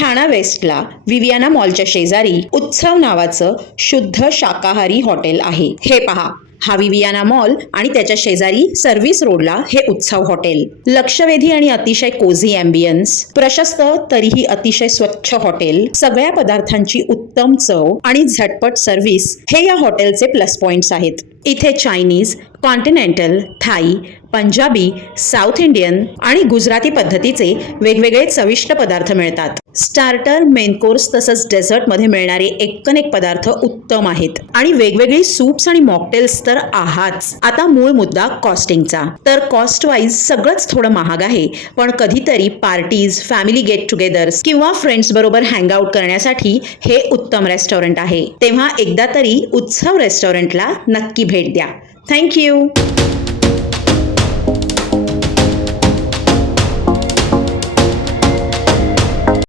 ठाणा वेस्टला Viviana मॉलच्या शेजारी उत्सव नावाचं शुद्ध शाकाहारी हॉटेल आहे. हे पहा, हा विवियाना मॉल आणि त्याच्या शेजारी सर्व्हिस रोडला हे उत्सव हॉटेल. लक्षवेधी आणि अतिशय कोझी अँबियन्स, प्रशस्त तरीही अतिशय स्वच्छ हॉटेल, सगळ्या पदार्थांची उत्तम चव आणि झटपट सर्व्हिस हे या हॉटेलचे प्लस पॉइंट्स आहेत. इथे Chinese, continental, Thai, Punjabi, south Indian आणि गुजराती पद्धतीचे वेगवेगळे चविष्ट पदार्थ मिळतात. स्टार्टर, मेन कोर्स तसंच डेझर्टमध्ये मिळणारे एकूण पदार्थ उत्तम आहेत आणि वेगवेगळी सूप्स आणि मॉकटेल्स तर आहाच. आता मूळ मुद्दा कॉस्टिंगचा. तर कॉस्ट वाईज सगळंच थोडं महाग आहे, पण कधीतरी पार्टीज, फॅमिली गेट टुगेदर्स किंवा फ्रेंड्स बरोबर हँगआउट करण्यासाठी हे उत्तम रेस्टॉरंट आहे. तेव्हा एकदा तरी उत्सव रेस्टॉरंटला नक्की भेट द्या. थँक्यू.